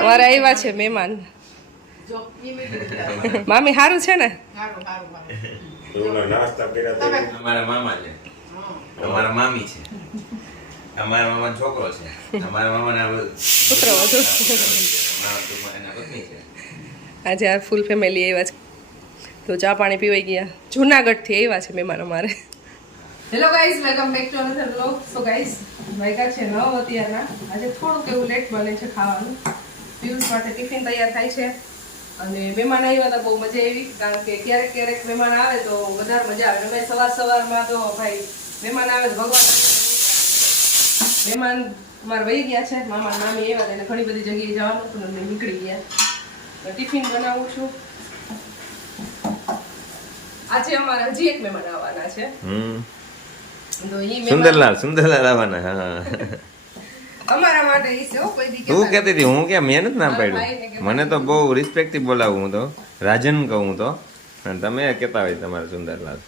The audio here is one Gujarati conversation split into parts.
અમારે આવ્યા છે મહેમાન. મામી સારું છે ને? અમારા મામા છે, અમારા મામી છે, અમારા મામા છોકરો છે, અમારા મામાના પુત્ર વધુ. આજે આ ફૂલ ફેમિલી આવ્યા છે, તો ચા પાણી પીવાઈ ગયા. જુનાગઢથી આવ્યા છે મહેમાન અમારે. Hello guys, welcome back to another vlog. So guys, વાગ્યા છે 9 અત્યારના. આજે થોડુંક એવું લેટ બને છે ખાવાનું. પિયુષ માટે ટિફિન તૈયાર થાય છે. અને મહેમાન આવ્યા હતા, બહુ મજા આવી. કારણ કે ક્યારેક ક્યારેક મહેમાન આવે તો વધારે મજા આવે. ભાઈ સવારમાં તો ભાઈ મહેમાન આવે તો ભગવાન. મહેમાન અમારે વહી ગયા છે, મામા મામી આવ્યા હતા, એને ઘણી બધી જગ્યાએ જવાનું હતું અને નીકળી ગયા. ટિફિન બનાવું છું. આજે અમારે હજી એક મહેમાન આવવાના છે. સુંદરલાલ આવવાના. હા, અમારા માટે ઈ છે. કોઈ દી તું કહેતી હતી, હું કે મહેનત ના પાડ્યું. મને તો બહુ રિસ્પેક્ટ થી બોલાવું, હું તો રાજન કહું તો, અને તમે કહેતા હોય તમારે સુંદરલાલ.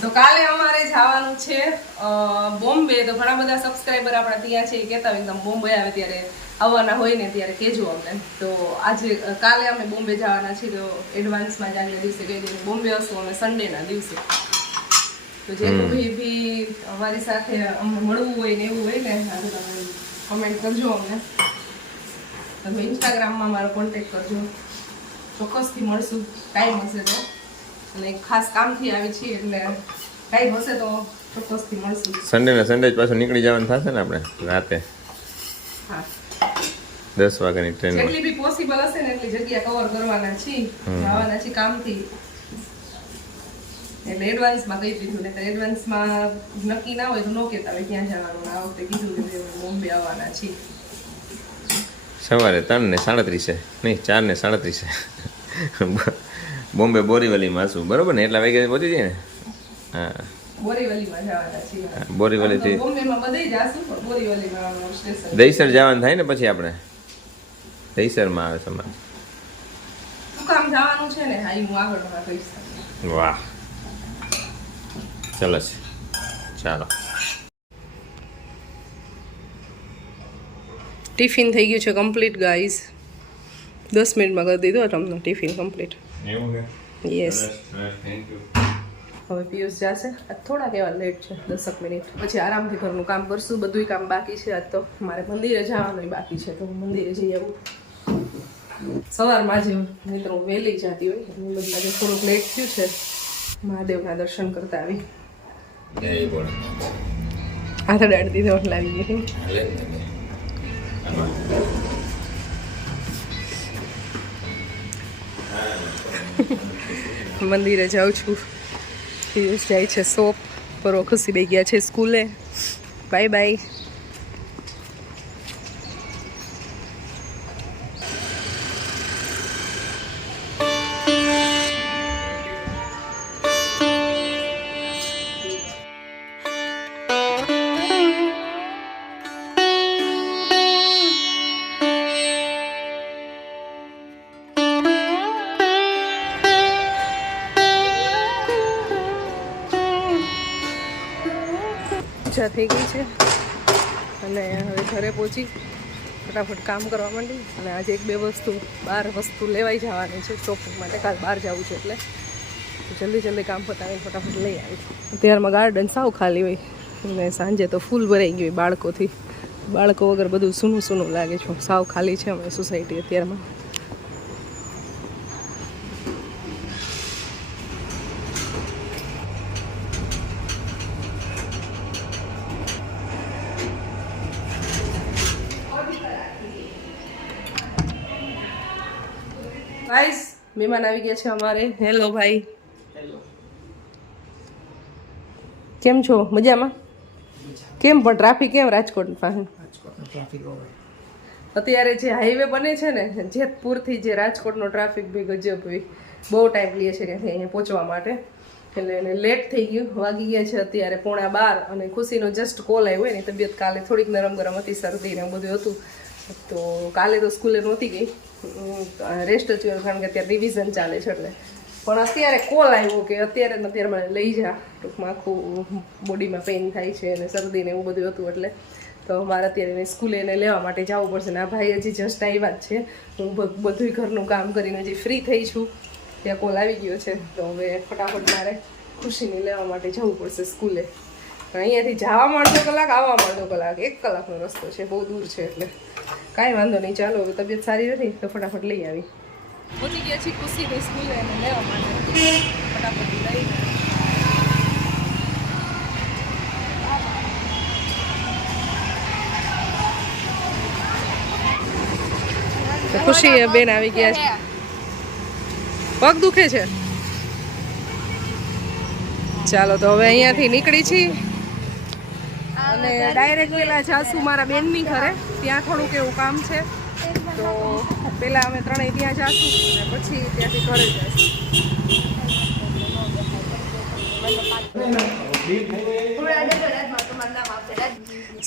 તો કાલે અમારે જવાનું છે બોમ્બે. તો ઘણા બધા સબસ્ક્રાઈબર આપણા ત્યાં છે, એ કહેતા હોય એકદમ બોમ્બે આવે ત્યારે આવવાના હોય ને ત્યારે કહેજો અમને. તો આજે કાલે અમે બોમ્બે જવાના છીએ. તો એડવાન્સમાં જ આગલા દિવસે કહી દઈએ બોમ્બે હશું અમે સન્ડેના દિવસે. તો જે કોઈ બી અમારી સાથે મળવું હોય ને એવું હોય ને આજે તમે કમેન્ટ કરજો અમને. તમે ઇન્સ્ટાગ્રામમાં મારો કોન્ટેક્ટ કરજો, ચોક્કસથી મળશું ટાઈમ હશે તો. અને ખાસ કામથી આવી છીએ એટલે ટાઈમ હશે તો ચોક્કસથી મળશું. સન્ડે પાછું નીકળી જવાનું થશે ને આપણે રાતે. હા, 10 વાગ્યાની ટ્રેન. જેટલી બી પોસિબલ હશે ને એટલી જગ્યા કવર કરવાના છીએ, જવાના છીએ કામથી. એટલે એડવાન્સમાં કહી દીધું, ને એડવાન્સમાં નક્કી ના હોય તો ન કહેતા હોય ક્યાં જવાનું. આ વખતે કીધું કે બોમ્બે આવવાના છીએ. સવારે 3:37 નહીં 4:37 બોમ્બે બોરીવલીમાં છું, બરોબર ને? એટલા વાગે પહોંચી જાય ને? હા, બોરીવલીમાં જવાના છીએ. બોરીવલીથી બોમ્બેમાં બધે જાશું, પણ બોરીવલીમાં સ્ટેશન. દહીસર જવાનું થાય ને પછી આપણે દહીસરમાં આવે સમાજ. શું કામ જવાનું છે ને? હા, હું આગળ કહીશ. વાહ, ચલો ચાલો. ટિફિન થઈ ગયું છે કમ્પ્લીટ ગાઈઝ. 10 મિનિટમાં કરી દીધું તમને ટિફિન કમ્પ્લીટ. યસ. હવે પિયુષ જશે. આજ થોડાક એવા લેટ છે, 10 મિનિટ પછી આરામથી ઘરનું કામ કરશું. બધું કામ બાકી છે. આજ તો મારે મંદિરે જવાનું બાકી છે, તો હું મંદિરે જઈ આવું. સવારમાં જે મિત્રો વહેલી જતી હોય, આજે થોડુંક લેટ થયું છે. મહાદેવના દર્શન કરતા આવી. હાથ અડાડી દીધો એટલે આવી ગઈ. મંદિરે જાઉં છું. પિયુષ જાય છે શોપ પર. ખુશી બે ગયા છે સ્કૂલે. Bye bye. થઈ ગઈ છે અને હવે ઘરે પહોંચી ફટાફટ કામ કરવા માંડી. અને આજે 1-2 વસ્તુ લેવાઈ જવાની છે શોપિંગ માટે. કાલ બહાર જવું છે એટલે જલ્દી કામ પતાવીને ફટાફટ લઈ આવી. અત્યારમાં ગાર્ડન સાવ ખાલી હોય અને સાંજે તો ફૂલ ભરાઈ ગયું હોય બાળકોથી. બાળકો વગર બધું સૂનું લાગે છે. સાવ ખાલી છે અમારી સોસાયટી અત્યારમાં. ગાઈસ, મહેમાન આવી ગયા છે અમારે. હેલો ભાઈ. કેમ છો? મજામાં? કેમ પણ ટ્રાફિક કેમ રાજકોટ પાસે? અત્યારે જે હાઈવે બને છે ને જેતપુરથી જે રાજકોટનો ટ્રાફિક બી ગજબ હોય. બહુ ટાઈમ લે છે ત્યાંથી અહીંયા પહોંચવા માટે. એટલે એને લેટ થઈ ગયું. વાગી ગયા છે અત્યારે 11:15. અને ખુશીનો જસ્ટ કોલ આવ્યો. એની તબિયત કાલે થોડીક નરમ ગરમ હતી, શરદી ને બધું હતું. તો કાલે તો સ્કૂલે નહોતી ગઈ, રેસ્ટ જ કર્યો કારણ કે અત્યારે રિવિઝન ચાલે છે એટલે. પણ અત્યારે કોલ આવ્યો કે અત્યારે મને લઈ જા. ટૂંકમાં આખું બોડીમાં પેઇન થાય છે અને શરદી ને એવું બધું હતું એટલે તો મારે અત્યારે એને સ્કૂલે એને લેવા માટે જવું પડશે ને આ ભાઈ હજી જસ્ટ આવ્યા જ છે. હું બધું ઘરનું કામ કરીને હજી ફ્રી થઈ છું ત્યાં કોલ આવી ગયો છે. તો હવે ફટાફટ મારે ખુશીને લેવા માટે જવું પડશે સ્કૂલે. અહીંયાથી જવામાં અડધો કલાક, આવવામાં અડધો કલાક, 1 કલાકનો રસ્તો છે, બહુ દૂર છે. એટલે કાંઈ વાંધો નહીં, ચાલો હવે તબિયત સારી નથી તો ફટાફટ લઈ આવી. પહોંચી ગયા છીએ ખુશીને સ્કૂલે એને લેવા માટે. ફટાફટ લઈ ખુશી બેન આવી ગયા છે. પગ દુખે છે. ચાલો તો હવે અહીંયાથી નીકળી છીએ અને ડાયરેક્ટ પેલા જાસુ મારા બેનની ઘરે. ત્યાં થોડુંક એવું કામ છે તો પેલા અમે ત્રણેય ત્યાં જાશું અને પછી ત્યાંથી ઘરે જઈશું.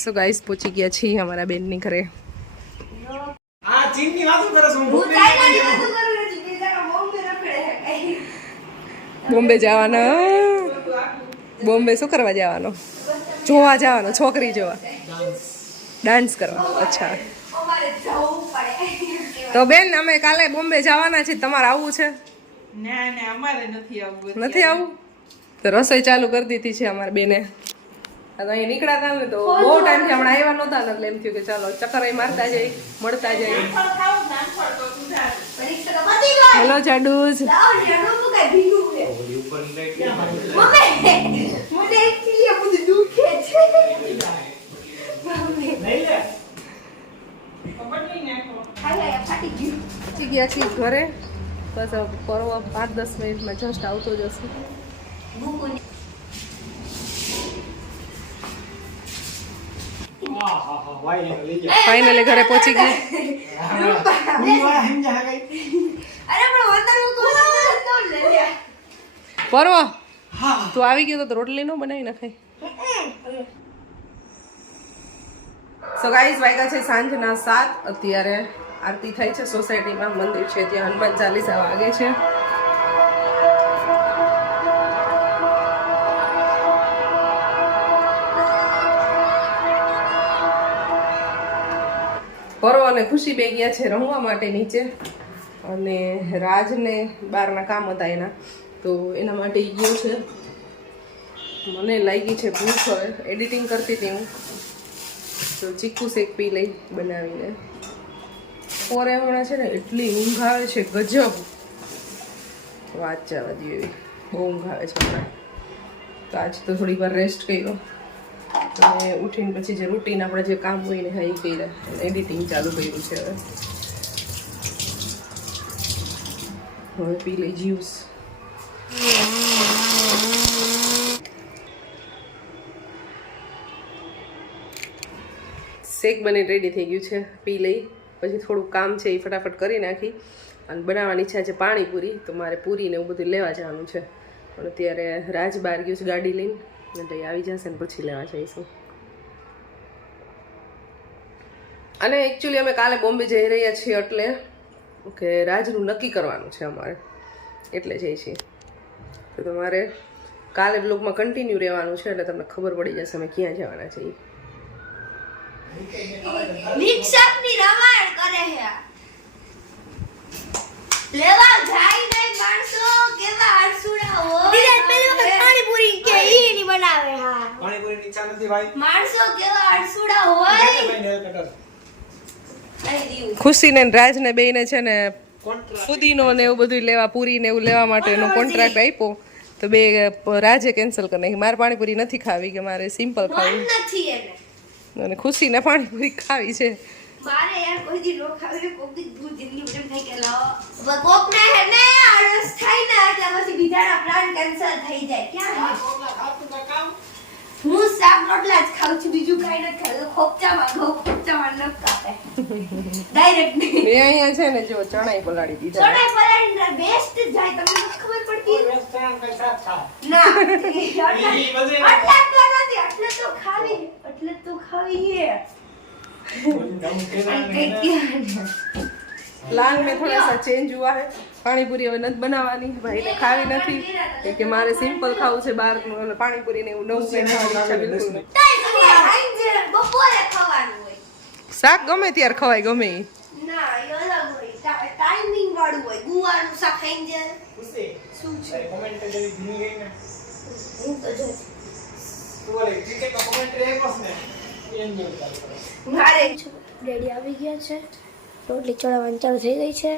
સો ગાઈસ પહોંચી ગયા છીએ અમારા બેનની ઘરે. બોમ્બે જવાનો. બોમ્બે શું કરવા જવાનો? જોવા જવાનો, છોકરી જોવા, ડાન્સ કરવા. અચ્છા તો બેન અમે કાલે બોમ્બે જવાના છીએ, તમારે આવવું છે? નથી આવવું તો રસોઈ ચાલુ કરી દીધી છે અમારી બેને. અહીં નીકળ્યા હતા ને તો બહુ ટાઈમથી હમણાં આવ્યા નહોતા એટલે એમ થયું કે ચાલો ચક્કર મારતા જઈ, મળતા જઈ. હેલો જાડુજ. પહોંચી ગયા છીએ ઘરે. બસ પરવા 5-10 મિનિટમાં જસ્ટ આવતો જશે. ફાઇનલી ઘરે પહોંચી ગઈ. પરવા તું આવી ગયો તો રોટલી નો બનાવી નખાય. સો ગાઈસ વાગ્યા છે સાંજના 7. અત્યારે આરતી થઈ છે. સોસાયટીમાં મંદિર છે ત્યાં હનુમાન ચાલીસા વાગે છે. પરો અને ખુશી બે ગયા છે રમવા માટે નીચે અને રાજને બહારના કામ હતા એના તો એના માટે ઈ ગયો છે. મને લાગી છે ભૂખ. હવે એડિટિંગ કરતી હતી હું તો ચીકુ શેક પી લઈ બનાવીને. પોરે હમણાં છે ને એટલી ઊંઘ આવે છે ગજબ, વાત જવા દે એવી. બહુ ઊંઘ આવે છે હમણાં. તો આજ તો થોડીક વાર રેસ્ટ કર્યો અને ઉઠીને પછી જે રૂટીન આપણે જે કામ હોય ને હા એ કર્યા. એડિટિંગ ચાલુ કર્યું છે. હવે પી લઈ જ્યુસ. શેક બની રેડી થઈ ગયું છે, પી લઈ. પછી થોડું કામ છે એ ફટાફટ કરી નાખી અને બનાવવાની ઈચ્છા છે પાણીપુરી. તો મારે પૂરી ને એવું બધું લેવા જવાનું છે પણ અત્યારે રાજ બહાર ગયું છે ગાડી લઈને એટલે આવી જશે ને પછી લેવા જઈશું. અને એકચ્યુઅલી અમે કાલે બોમ્બે જઈ રહ્યા છીએ એટલે કે રાજનું નક્કી કરવાનું છે અમારે એટલે જઈએ છીએ. તો તમારે કાલે બ્લોગમાં કન્ટિન્યુ રહેવાનું છે એટલે તમને ખબર પડી જશે અમે ક્યાં જવાના છીએ. નિક્ષાપની રામાયણ કરે છે. લેવા જાય નહીં માણસો કેવા આળસુડા હોય. ધીરે પેલી વખત પાણીપુરી કે ઈ ની બનાવે. હા પાણીપુરી ની ચા નથી ભાઈ. માણસો કેવા આળસુડા હોય. ખુશી ને રાજ ને બેને છે ને ફુદીનો ને એવું બધું લેવા, પૂરી ને એવું લેવા માટેનો કોન્ટ્રાક્ટ આપ્યો તો બે રાજે કેન્સલ કરી નાખી. મારે પાણીપુરી નથી ખાવી કે મારે સિમ્પલ ખાવી નથી એને. અને ખુશી ને પાણીપુરી ખાવી છે. મારે યાર કોઈ દી નો ખાવી કોક દી ભૂલ જિંદગી બટન થાય કે લાવો કોક ને હે ને આળસ થાય ને એટલે પછી બીજાના પ્લાન કેન્સલ થઈ જાય. ક્યાં કોકલા ખાતું ના કામ હું શાક રોટલા જ ખાઉં છું, બીજું કઈ નથી ખાતું. ખોપચામાં ન કાપે ડાયરેક્ટ નહીં. એ અહીંયા છે ને જો ચણાઈ પલાળી દીધા. ચણાઈ પલાળીને બેસ્ટ જાય. તમને નથી ખબર પડતી રેસ્ટોરન્ટ કઈ સાથ ખા ના એટલે તો ખાવી है. प्लान में थोड़ा सा चेंज हुआ है. પાણીપુરી હવે નથી બનાવવાની, ભાઈને ખાવી નથી કે મારે સિમ્પલ ખાવું છે. બહાર પાણીપુરી ને એવું નવું કંઈ ખાવાની ઈચ્છા બિલકુલ નથી. બપોરે ખાવા શાક ગમે ત્યારે ખવાય ગમે ઈ. ના એ અલગ હોય ટાઈમિંગ વાળું હોય ગુવારનું શાક ખાઈને જાય શું છે હું તો જો મારે ડેડી આવી ગયા છે રોટલી ચડાવવાની ચાલુ થઈ ગઈ છે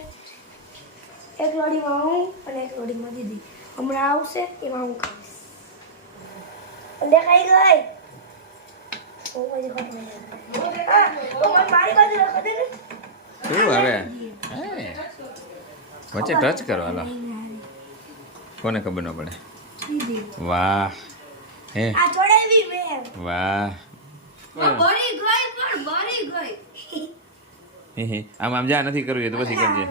એક લોડીમાં હું અને એક લોડીમાં દીદી હમણાં આવશે એમાં હું ખાઈશ દેખાઈ ગઈ ઓ મારી મારી બાજુ રાખો દે ને શું હવે વચ્ચે ટચ કરો હાલો કોને ખબર ન પડે દીદી વાહ હે આ ચડાવી મેં વાહ બરી ગઈ પણ બરી ગઈ હે હે આમ જા નથી કરવું એ તો પછી કરજે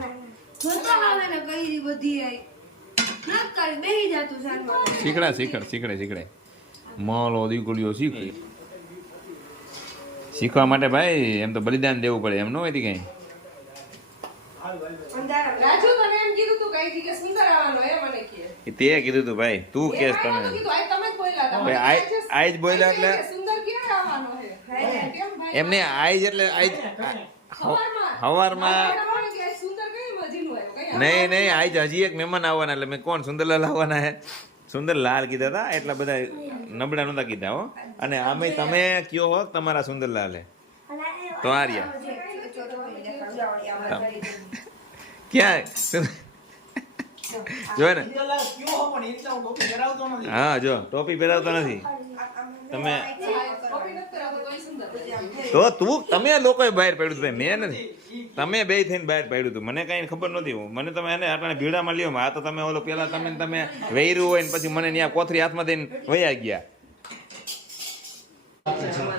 જોતો હવે ને કઈ બધી આઈ ના કરી બેહી જાતું સાનમાં શીખડે મોલો દીકરીઓ શીખવા માટે ભાઈ એમ તો બલિદાન દેવું પડે એમ ન હોય કઈ રાજુ તને એમ કીધું તું કઈ કે સુંદર આવવાનો એ મને કહે તે કીધું તું ભાઈ તું કેસ તમે કીધું આજ તમે જ બોલ્યા હતા ભાઈ આજ બોલ્યા એટલે સુંદર ક્યારે આવવાનો છે કેમ ભાઈ એમને આજ એટલે આજ હવારમાં સુંદર કઈ મજીનું આવ્યો કઈ નહીં આજ હજી એક મહેમાન આવવાના એટલે મેં કોણ સુંદરલાલ આવવાના હે સુંદરલાલ કીધા હતા એટલા બધા નબળા નહોતા કીધા હો અને આમે તમે કયો હો તમારા સુંદરલાલ હે તો આર્યા ક્યાં જો ને હા જો ટોપી પહેરાવતો નથી તમે તો તમે લોકોએ બહાર પાડ્યું હતું મેં નથી તમે બે થઈને બહાર પાડ્યું હતું મને કઈ ખબર નહોતી મને તમે એને આટલા ભીડામાં લ્યો આ તો તમે ઓલો પેલા તમે વૈરું હોય ને પછી મને ત્યાં કોથરી હાથમાં દઈને વયા ગયા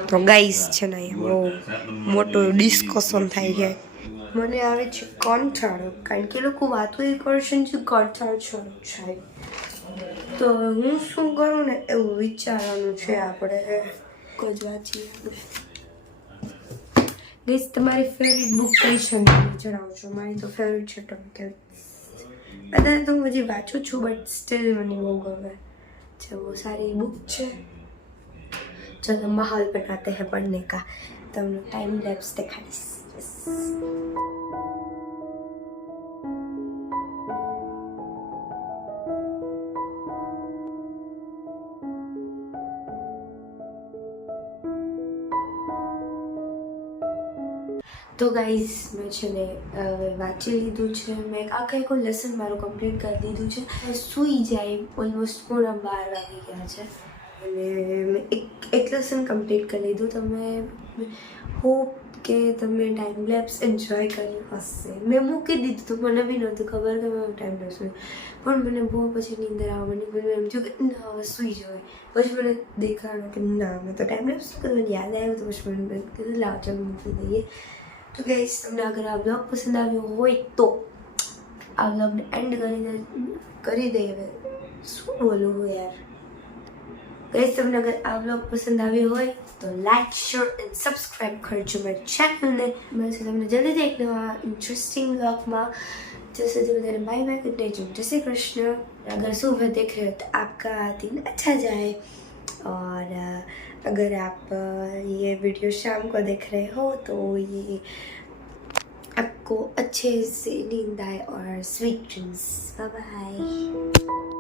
તો ગાઈસ છે ને બહુ મોટું ડિસ્કશન થાય છે મને આવે છે કંટાળો કારણ કે લોકો વાતો એ કરશે ને કંટાળો છે તો હું શું કરું ને એવું વિચારવાનું છે આપણે કોઈ જ વાંચીએ ગઈસ તમારી ફેવરિટ બુક કઈ છે ને જણાવજો મારી તો ફેવરિટ છે ટોમિકલ અત્યારે તો હું હજી વાંચું છું બટ સ્ટીલ મને બહુ ગમે છે બહુ સારી બુક છે चलो माहौल बनाते हैं पढ़ने का તમને ટાઈમ લેપ્સ દેખાડીશ તો ગાઈઝ મેં છે ને વાંચી લીધું છે મેં આખું લેસન મારું કમ્પ્લીટ કરી દીધું છે સૂઈ જાય ઓલમોસ્ટ 12:30 વાગી ગયા છે અને મેં એક લેસન કમ્પ્લીટ કરી લીધું તમે હોપ કે તમે ટાઈમ લેપ્સ એન્જોય કર્યું હશે મેં મૂકી દીધું હતું મને બી નહોતું ખબર કે મેં ટાઈમ લેપ્સ પણ મને બહુ પછી નીંદર આવવાની મને એમ થયું કે ના હવે સૂઈ જવાય પછી મને દેખાડો કે ના મેં તો ટાઈમ લેપ્સ મને યાદ આવ્યું તો પછી મને કીધું લાવ ચાલો મૂકી દઈએ તો ગાઈસ તમને અગર આ બ્લોગ પસંદ આવ્યો હોય તો આ બ્લોગને એન્ડ કરી દઈએ શું બોલું યાર ગાઈસ તમને અગર આ બ્લોગ પસંદ આવ્યો હોય તો લાઈક શેર એન્ડ સબસ્ક્રાઇબ કરજો મારી ચેનલને મળશે તમને જલ્દીથી એક નવા ઇન્ટરેસ્ટિંગ બ્लॉग जैसे बाय बाय गुड नाइट जय श्री कृष्ण अगर सुबह देख रहे हो तो आपका दिन अच्छा जाए और अगर आप ये वीडियो शाम को देख रहे हो तो ये आपको अच्छे से नींद आए और स्वीट ड्रीम्स बाय बाय